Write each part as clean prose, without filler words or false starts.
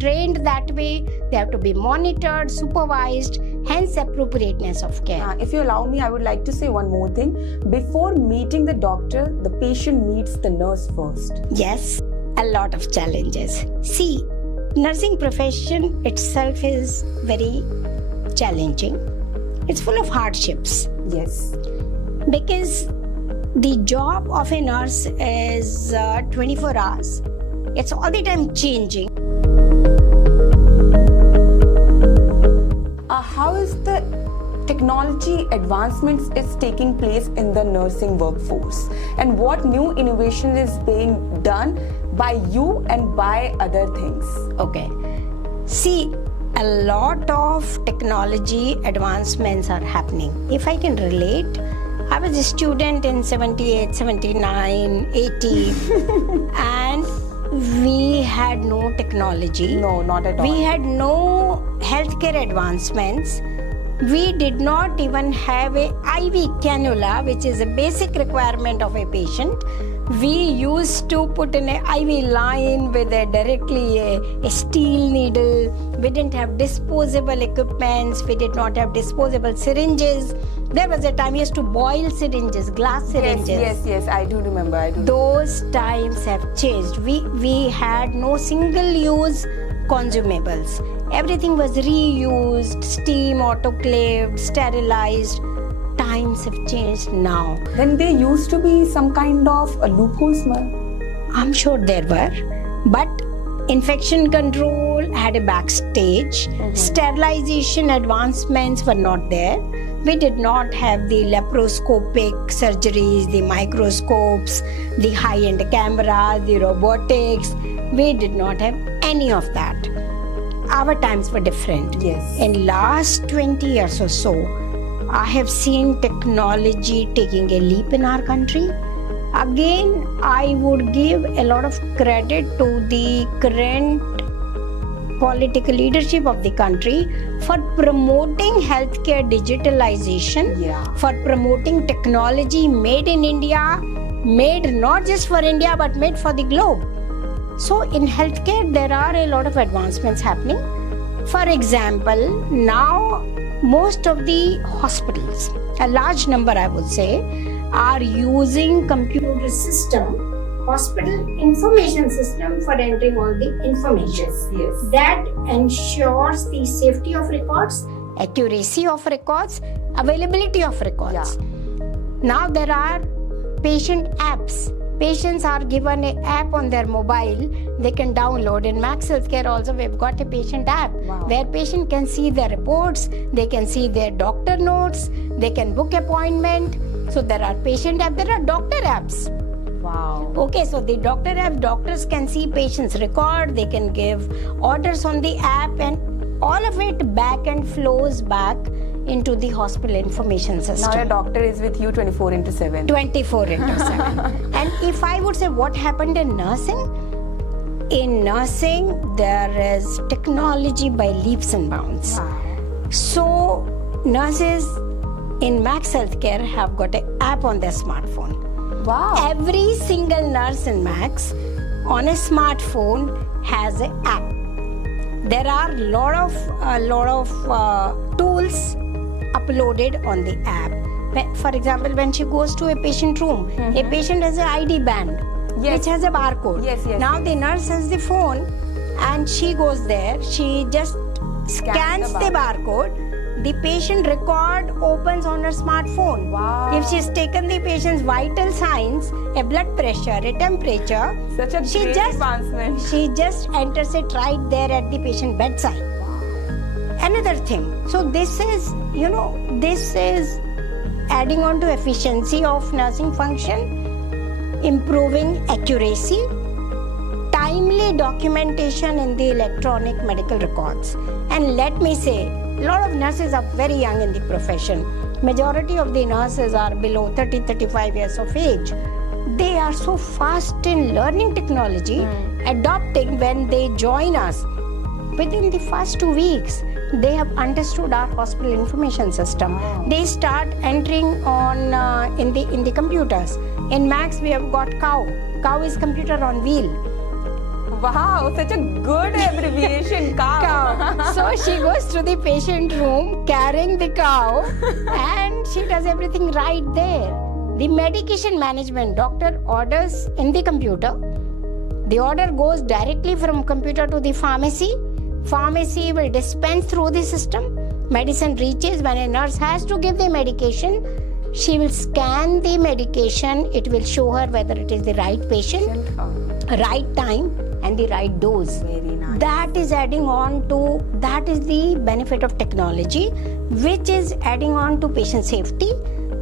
trained that way. They have to be monitored, supervised, hence appropriateness of care. If you allow me, I would like to say one more thing. Before meeting the doctor, the patient meets the nurse first. Yes, a lot of challenges. See, nursing profession itself is very challenging. It's full of hardships. Yes. Because the job of a nurse is 24 hours. It's all the time changing. How is the technology advancements is taking place in the nursing workforce? And what new innovation is being done by you and by other things? Okay. See, a lot of technology advancements are happening. If I can relate, I was a student in 78, 79, 80 and we had no technology. No, not at all. We had no healthcare advancements. We did not even have a IV cannula, which is a basic requirement of a patient. We used to put in an IV line with directly a steel needle. We didn't have disposable equipments. We did not have disposable syringes. There was a time we used to boil syringes, glass syringes. Yes, I do remember. Those times have changed. We had no single-use consumables. Everything was reused, steam, autoclaved, sterilized. Times have changed now. Then there used to be some kind of loopholes, ma'am. I'm sure there were, but infection control had a backstage. Sterilization advancements were not there. We did not have the laparoscopic surgeries, the microscopes, the high-end cameras, the robotics. We did not have any of that. Our times were different. Yes. In last 20 years or so, I have seen technology taking a leap in our country. Again, I would give a lot of credit to the current political leadership of the country for promoting healthcare digitalization, for promoting technology made in India, made not just for India but made for the globe. So in healthcare, there are a lot of advancements happening. For example, now most of the hospitals, a large number I would say, are using computer system, hospital information system for entering all the information. Yes. That ensures the safety of records, accuracy of records, availability of records. Now there are patient apps. Patients are given an app on their mobile, they can download. In Max Healthcare also we've got a patient app where patient can see their reports, they can see their doctor notes, they can book appointment. So there are patient apps, there are doctor apps. Wow. Okay, so the doctor app, doctors can see patients' record, they can give orders on the app and all of it back and flows back into the hospital information system. Now a doctor is with you 24/7. 24/7. And if I would say what happened in nursing there is technology by leaps and bounds. So nurses in Max Healthcare have got an app on their smartphone. Wow. Every single nurse in Max on a smartphone has an app. There are a lot of tools uploaded on the app. For example, when she goes to a patient room, a patient has an ID band which has a barcode. Now the nurse has the phone and she goes there, she just scans the barcode. The patient record opens on her smartphone. Wow. If she's taken the patient's vital signs, a blood pressure, a temperature, Such a great advancement. she just enters it right there at the patient bedside. Another thing, so this is adding on to efficiency of nursing function, improving accuracy, timely documentation in the electronic medical records. And let me say, a lot of nurses are very young in the profession. Majority of the nurses are below 30-35 years of age. They are so fast in learning technology, adopting when they join us. Within the first 2 weeks, they have understood our hospital information system. Wow. They start entering on in the computers. In Max, we have got Cow. Cow is computer on wheel. Wow, such a good abbreviation, cow. So she goes to the patient room carrying the cow and she does everything right there. The medication management, doctor orders in the computer. The order goes directly from computer to the pharmacy. Pharmacy will dispense through the system. Medicine reaches. When a nurse has to give the medication, she will scan the medication. It will show her whether it is the right patient, right time, and the right dose. Very nice. That is that is the benefit of technology, which is adding on to patient safety,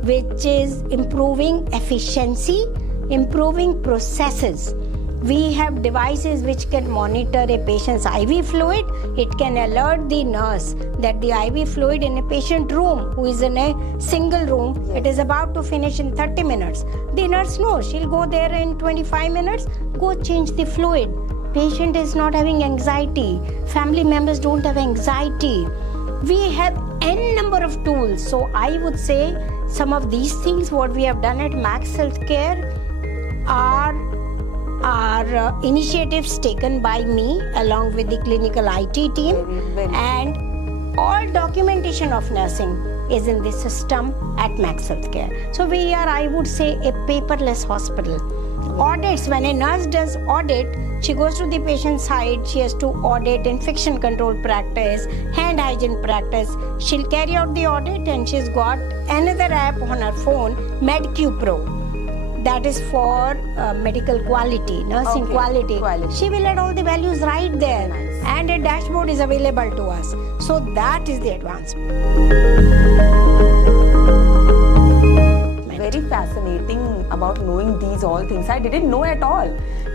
which is improving efficiency, improving processes. We have devices which can monitor a patient's IV fluid. It can alert the nurse that the IV fluid in a patient room who is in a single room, it is about to finish in 30 minutes. The nurse knows. She'll go there in 25 minutes, go change the fluid. Patient is not having anxiety. Family members don't have anxiety. We have n number of tools. So I would say some of these things what we have done at Max Healthcare are initiatives taken by me along with the clinical IT team, and all documentation of nursing is in the system at Max Healthcare. So we are, I would say, a paperless hospital. Audits, when a nurse does audit, she goes to the patient side, she has to audit infection control practice, hand hygiene practice. She'll carry out the audit and she's got another app on her phone, MedQ Pro. That is for medical quality, nursing quality. She will add all the values right there. Nice. And a dashboard is available to us. So that is the advancement. Very fascinating about knowing these all things. I didn't know at all.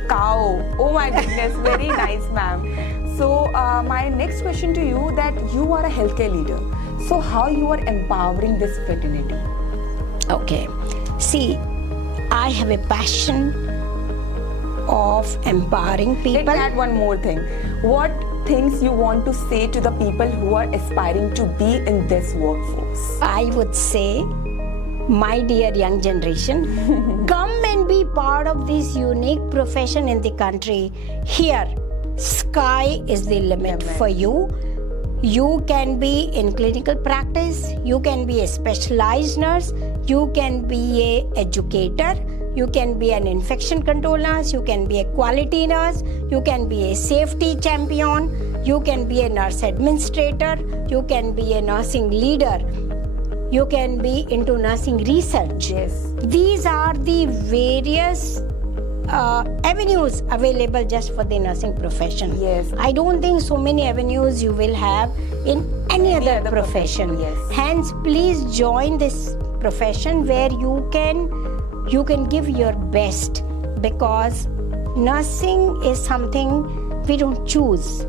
Cow. Oh my goodness. Very nice, ma'am. So my next question to you, that you are a healthcare leader. So how you are empowering this fraternity? Okay. See, I have a passion of empowering people. Let me add one more thing. What things you want to say to the people who are aspiring to be in this workforce? I would say, my dear young generation, come and be part of this unique profession in the country. Here, sky is the limit for you. You can be in clinical practice, you can be a specialized nurse, you can be a educator, you can be an infection control nurse, you can be a quality nurse, you can be a safety champion, you can be a nurse administrator, you can be a nursing leader, you can be into nursing research. Yes. These are the various avenues available just for the nursing profession. Yes. I don't think so many avenues you will have in any other profession. Yes. Hence, please join this profession where you can give your best, because nursing is something we don't choose.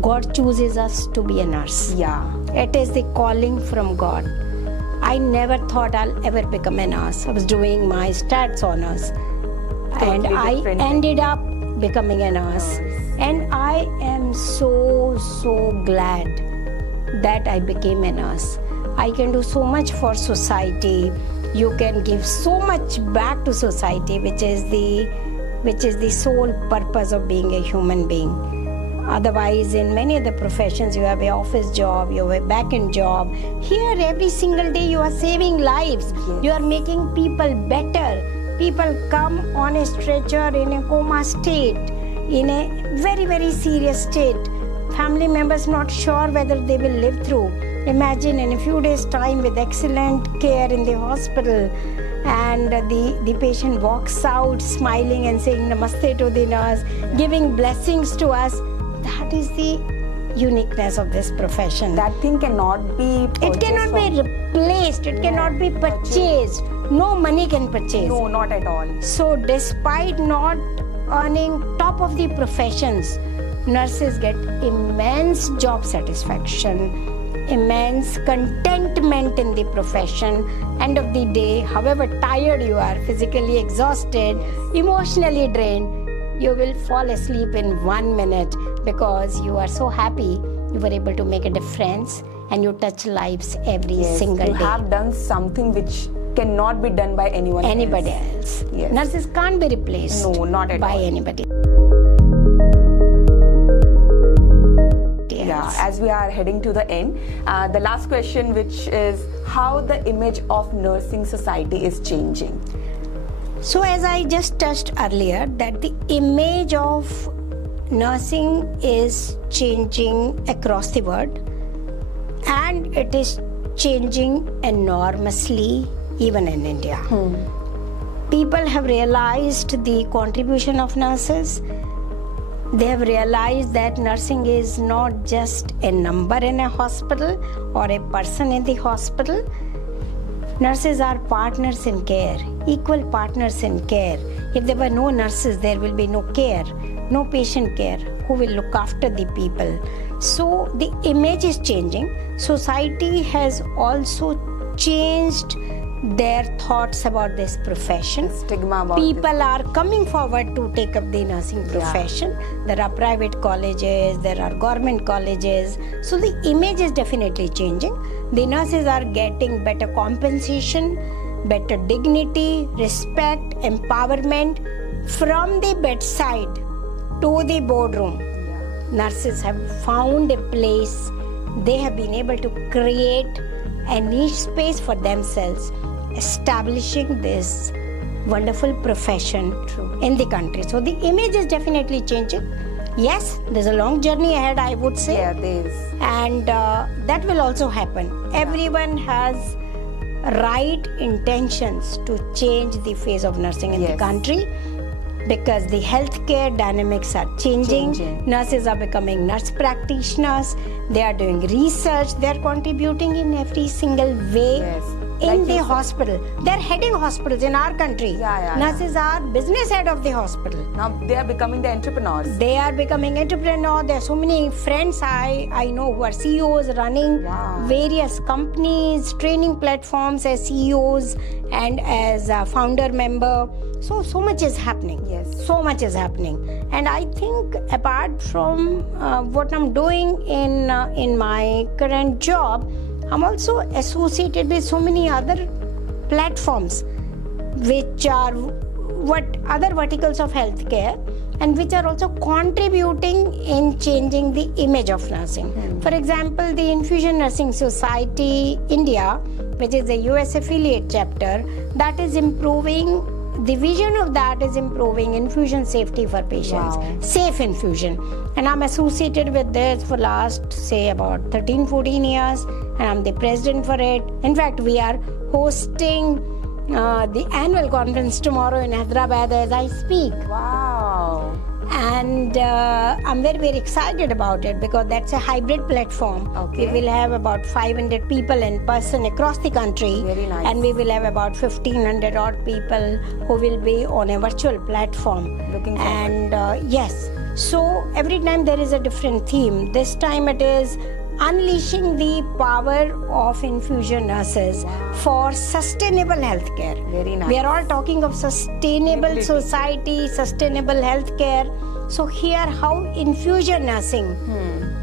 God chooses us to be a nurse. Yeah. It is the calling from God. I never thought I'll ever become a nurse. I was doing my stats honors. And I ended up becoming a nurse. And I am so glad that I became a nurse. I can do so much for society. You can give so much back to society, which is the sole purpose of being a human being. Otherwise, in many other professions, you have an office job, you have a back-end job. Here, every single day, you are saving lives. Yes. You are making people better. People come on a stretcher in a coma state, in a very serious state. Family members not sure whether they will live through. Imagine in a few days' time with excellent care in the hospital, and the patient walks out smiling and saying namaste to the nurse, giving blessings to us. That is the uniqueness of this profession. That thing cannot be It cannot be replaced. It cannot be purchased. No money can purchase. No, not at all. So despite not earning top of the professions, nurses get immense job satisfaction, immense contentment in the profession. End of the day, however tired you are, physically exhausted, emotionally drained, you will fall asleep in 1 minute because you are so happy you were able to make a difference and you touch lives every single day. You have done something which cannot be done by anybody else. Yes. Nurses can't be replaced No, not at by all. anybody. we are heading to the end, the last question, which is how the image of nursing society is changing. So as I just touched earlier, that the image of nursing is changing across the world, and it is changing enormously even in India. People have realized the contribution of nurses. They have realized that nursing is not just a number in a hospital or a person in the hospital. Nurses are partners in care, equal partners in care. If there were no nurses, there will be no care, no patient care. Who will look after the people? So the image is changing. Society has also changed their thoughts about this profession. Stigma about People are coming forward to take up the nursing profession. There are private colleges, there are government colleges. So the image is definitely changing. The nurses are getting better compensation, better dignity, respect, empowerment from the bedside to the boardroom. Nurses have found a place. They have been able to create a niche space for themselves, establishing this wonderful profession in the country. So the image is definitely changing. Yes, there's a long journey ahead, I would say. Yeah, there is. And that will also happen. Everyone has right intentions to change the face of nursing in the country, because the healthcare dynamics are changing. Nurses are becoming nurse practitioners. They are doing research. They are contributing in every single way in the hospital. They are heading hospitals in our country. Nurses are business head of the hospital. Now they are becoming the entrepreneurs. They are becoming entrepreneurs. There are so many friends I know who are CEOs running various companies, training platforms as CEOs and as a founder member. So much is happening. So much is happening. And I think apart from what I'm doing in my current job, I'm also associated with so many other platforms which are other verticals of healthcare, and which are also contributing in changing the image of nursing. For example, the Infusion Nursing Society India, which is a US affiliate chapter, that is improving. The vision of that is improving infusion safety for patients, safe infusion. And I'm associated with this for last, say, about 13-14 years, and I'm the president for it. In fact, we are hosting the annual conference tomorrow in Hyderabad as I speak. Wow. And I'm very, very excited about it, because that's a hybrid platform. We will have about 500 people in person across the country. Very nice. And we will have about 1,500 odd people who will be on a virtual platform. Looking forward. And yes, so every time there is a different theme. This time it is unleashing the power of infusion nurses for sustainable healthcare. Very nice. We are all talking of sustainable society, sustainable healthcare. So here, how infusion nursing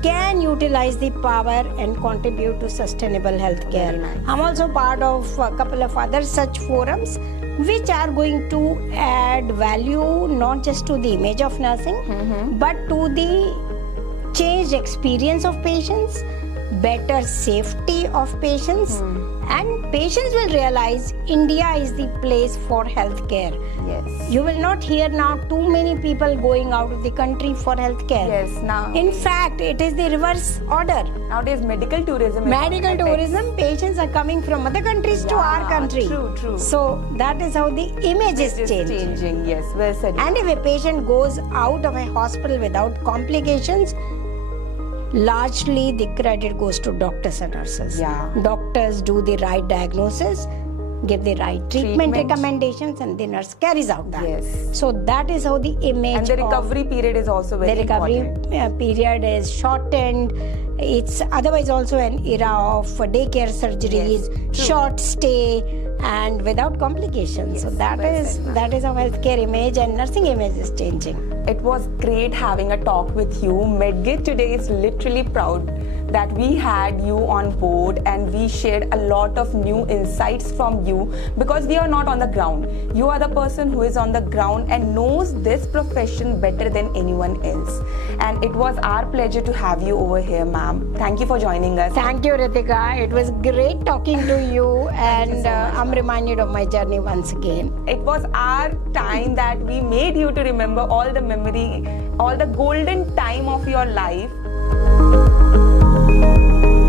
can utilize the power and contribute to sustainable healthcare. Nice. I'm also part of a couple of other such forums which are going to add value not just to the image of nursing, but to the changed experience of patients, better safety of patients, and patients will realize India is the place for healthcare. You will not hear now too many people going out of the country for healthcare. Now. In fact, it is the reverse order. Nowadays, medical tourism. Medical tourism, patients are coming from other countries to our country. True. So that is how the image is changing. Yes, well said. And if a patient goes out of a hospital without complications, largely the credit goes to doctors and nurses. Doctors do the right diagnosis, give the right treatment recommendations, and the nurse carries out that. So that is how the image. And the recovery period is also very important. The recovery period is shortened. It's otherwise also an era of daycare surgeries, short stay, and without complications. So that is how healthcare image and nursing image is changing. It was great having a talk with you. Medgate today is literally proud that we had you on board and we shared a lot of new insights from you, because we are not on the ground. You are the person who is on the ground and knows this profession better than anyone else. And it was our pleasure to have you over here, ma'am. Thank you for joining us. Thank you, Ritika. It was great talking to you, and I'm reminded of my journey once again. It was our time that we made you to remember all the memory, all the golden time of your life.